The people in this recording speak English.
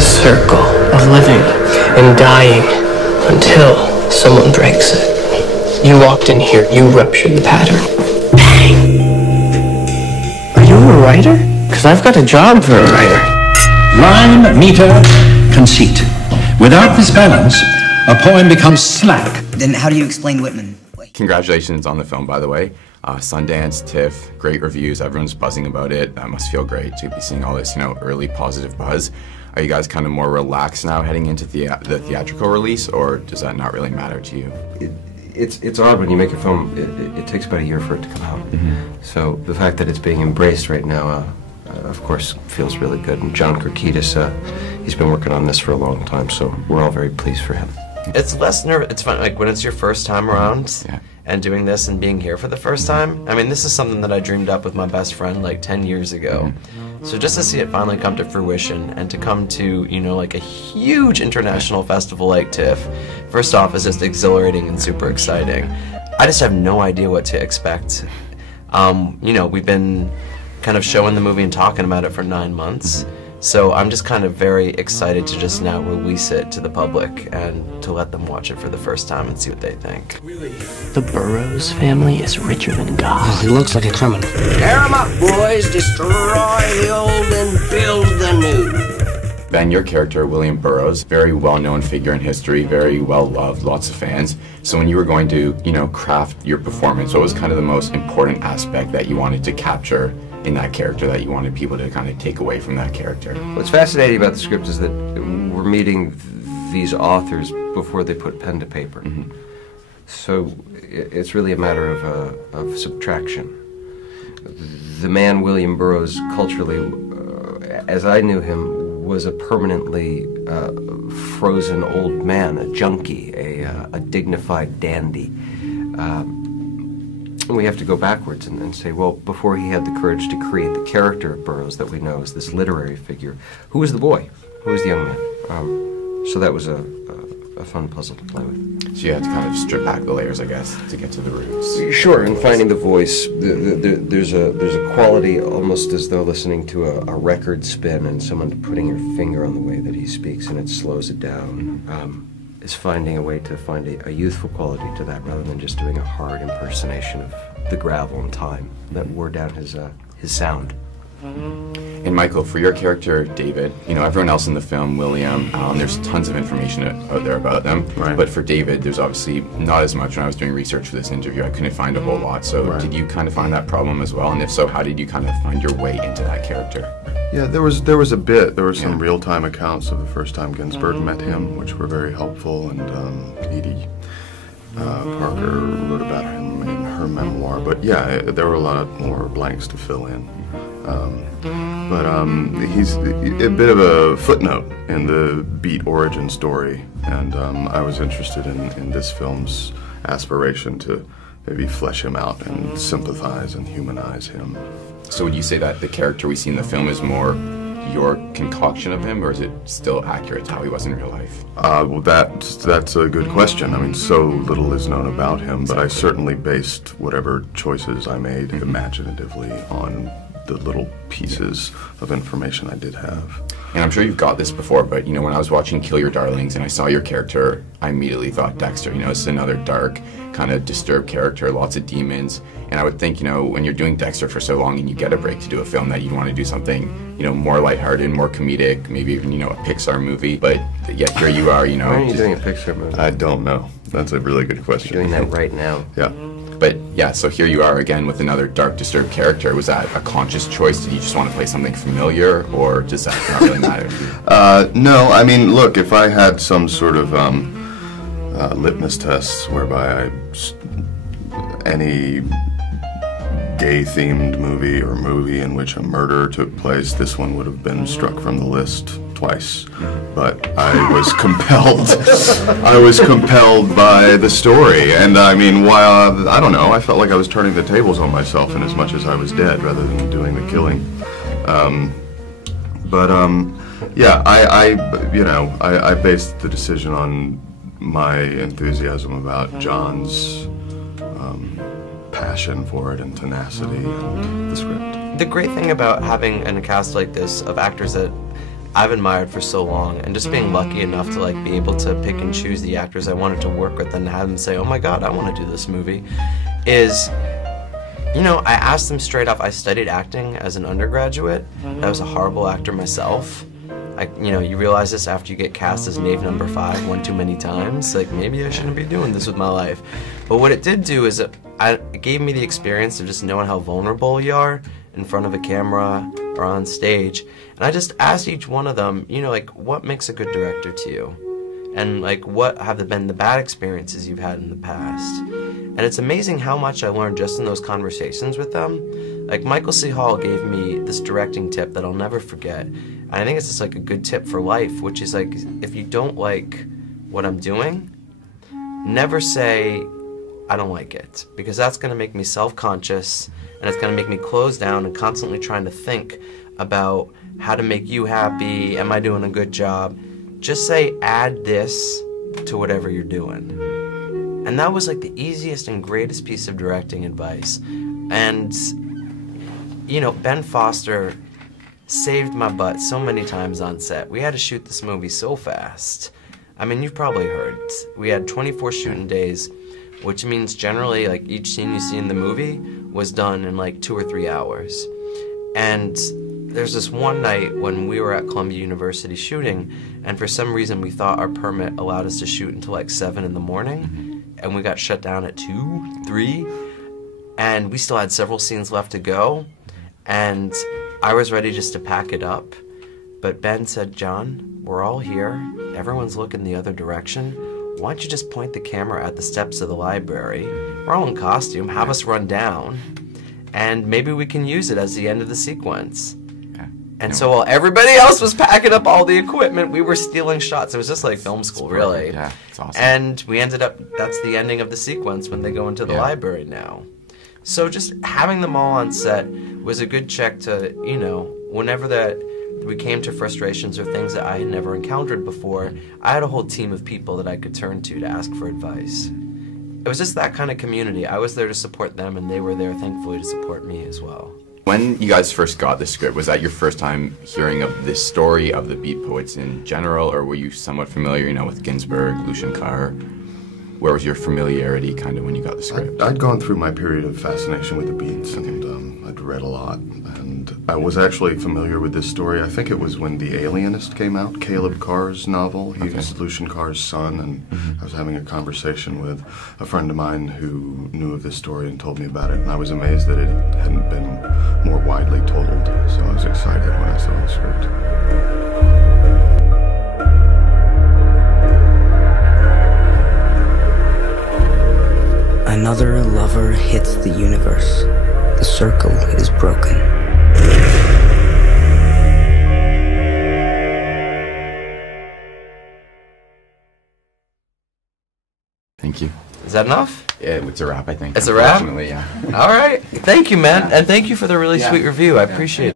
the circle of living and dying until someone breaks it. You walked in here, you ruptured the pattern. Bang! Are you a writer? Because I've got a job for a writer. Rhyme, meter, conceit. Without this balance, a poem becomes slack. Then how do you explain Whitman? Congratulations on the film, by the way. Sundance, TIFF, great reviews. Everyone's buzzing about it. That must feel great to be seeing all this, early positive buzz. Are you guys kind of more relaxed now heading into the theatrical release, or does that not really matter to you? It's odd when you make a film. It takes about a year for it to come out. So the fact that it's being embraced right now, of course, feels really good. And John Krokidas, he's been working on this for a long time, so we're all very pleased for him. It's less nervous. It's fun, like when it's your first time around and doing this and being here for the first time. I mean, this is something that I dreamed up with my best friend like 10 years ago. So just to see it finally come to fruition and to come to, like a huge international festival like TIFF, first off, is just exhilarating and super exciting. I just have no idea what to expect. We've been kind of showing the movie and talking about it for 9 months. So I'm just kind of very excited to just now release it to the public and to let them watch it for the first time and see what they think. The Burroughs family is richer than God. He looks like a criminal. Tear 'em up, boys. Destroy the old and build the new. Ben, your character, William Burroughs, very well-known figure in history, very well-loved, lots of fans. So when you were going to, craft your performance, what was kind of the most important aspect that you wanted to capture in that character, that you wanted people to kind of take away from that character? What's fascinating about the script is that we're meeting these authors before they put pen to paper. So it's really a matter of subtraction. The man William Burroughs, culturally, as I knew him, was a permanently frozen old man, a junkie, a dignified dandy. We have to go backwards and say, well, before he had the courage to create the character of Burroughs that we know as this literary figure, who was the boy? Who was the young man? So that was a fun puzzle to play with. So you had to kind of strip back the layers, I guess, to get to the roots. Sure, and finding the voice, there's a quality almost as though listening to a record spin and someone putting your finger on the way that he speaks and it slows it down. Is finding a way to find a youthful quality to that rather than just doing a hard impersonation of the gravel and time that wore down his sound. And Michael, for your character, David, everyone else in the film, William, there's tons of information out there about them. Right. But for David, there's obviously not as much. When I was doing research for this interview, I couldn't find a whole lot. So did you kind of find that problem as well? And if so, how did you kind of find your way into that character? Yeah, there was a bit. There were some real-time accounts of the first time Ginsberg met him, which were very helpful, and Edie Parker wrote about him in her memoir. But yeah, there were a lot more blanks to fill in. But he's a bit of a footnote in the Beat origin story, and I was interested in this film's aspiration to maybe flesh him out and sympathize and humanize him. So would you say that the character we see in the film is more your concoction of him, or is it still accurate to how he was in real life? Well, that's a good question. I mean, so little is known about him, but I certainly based whatever choices I made imaginatively on the little pieces of information I did have. And I'm sure you've got this before, but when I was watching Kill Your Darlings and I saw your character, I immediately thought Dexter. It's another dark, kind of disturbed character, lots of demons. And I would think, when you're doing Dexter for so long and you get a break to do a film, that you'd want to do something, more lighthearted, more comedic, maybe even, a Pixar movie. But yet here you are, Why are you doing a Pixar movie? I don't know. That's a really good question. You're doing that right now. Yeah. But yeah, so here you are again with another dark, disturbed character. Was that a conscious choice? Did you just want to play something familiar, or does that not really matter to you? No, I mean, look, if I had some sort of litmus tests whereby any gay-themed movie or movie in which a murder took place, this one would have been struck from the list twice. But I was compelled. I was compelled by the story, and I mean, while I don't know, I felt like I was turning the tables on myself in as much as I was dead, rather than doing the killing. Yeah, I based the decision on my enthusiasm about John's passion for it and tenacity and the script. The great thing about having a cast like this of actors that I've admired for so long, and just being lucky enough to like be able to pick and choose the actors I wanted to work with and have them say, oh my god, I want to do this movie, is, you know, I asked them straight up. I studied acting as an undergraduate. I was a horrible actor myself. You know, you realize this after you get cast as Knave number 5 one too many times. Like, maybe I shouldn't be doing this with my life. But what it did do is it gave me the experience of just knowing how vulnerable you are in front of a camera or on stage. And I just asked each one of them, you know, like, what makes a good director to you? And, like, what have been the bad experiences you've had in the past? And it's amazing how much I learned just in those conversations with them. Like, Michael C. Hall gave me this directing tip that I'll never forget. And I think it's just, like, a good tip for life, which is, like, if you don't like what I'm doing, never say, I don't like it. Because that's going to make me self-conscious, and it's going to make me close down and constantly trying to think about how to make you happy, am I doing a good job? Just say, add this to whatever you're doing. And that was like the easiest and greatest piece of directing advice. And, you know, Ben Foster saved my butt so many times on set. We had to shoot this movie so fast. I mean, you've probably heard. We had 24 shooting days, which means generally, like, each scene you see in the movie was done in like 2 or 3 hours. And there's this one night when we were at Columbia University shooting, and for some reason we thought our permit allowed us to shoot until like 7 in the morning, and we got shut down at 2, 3, and we still had several scenes left to go, and I was ready just to pack it up, but Ben said, John, we're all here, everyone's looking the other direction, why don't you just point the camera at the steps of the library, we're all in costume, have us run down, and maybe we can use it as the end of the sequence. And so while everybody else was packing up all the equipment, we were stealing shots. It was just like film school, really. Yeah, it's awesome. And we ended up, that's the ending of the sequence when they go into the library now. So just having them all on set was a good check to, you know, whenever that we came to frustrations or things that I had never encountered before, I had a whole team of people that I could turn to ask for advice. It was just that kind of community. I was there to support them, and they were there, thankfully, to support me as well. When you guys first got the script, was that your first time hearing of this story of the Beat Poets in general, or were you somewhat familiar, you know, with Ginsberg, Lucien Carr? Where was your familiarity kind of when you got the script? I'd gone through my period of fascination with the Beats, and I'd read a lot, and I was actually familiar with this story. I think it was when The Alienist came out, Caleb Carr's novel. He was Lucien Carr's son, and I was having a conversation with a friend of mine who knew of this story and told me about it, and I was amazed that it hadn't been more widely told, so I was excited when I saw the script. Another lover hits the universe. The circle is broken. Thank you. Is that enough? Yeah, it's a wrap, I think. It's a wrap? Yeah. All right. Thank you, man. And thank you for the really sweet review. I appreciate it.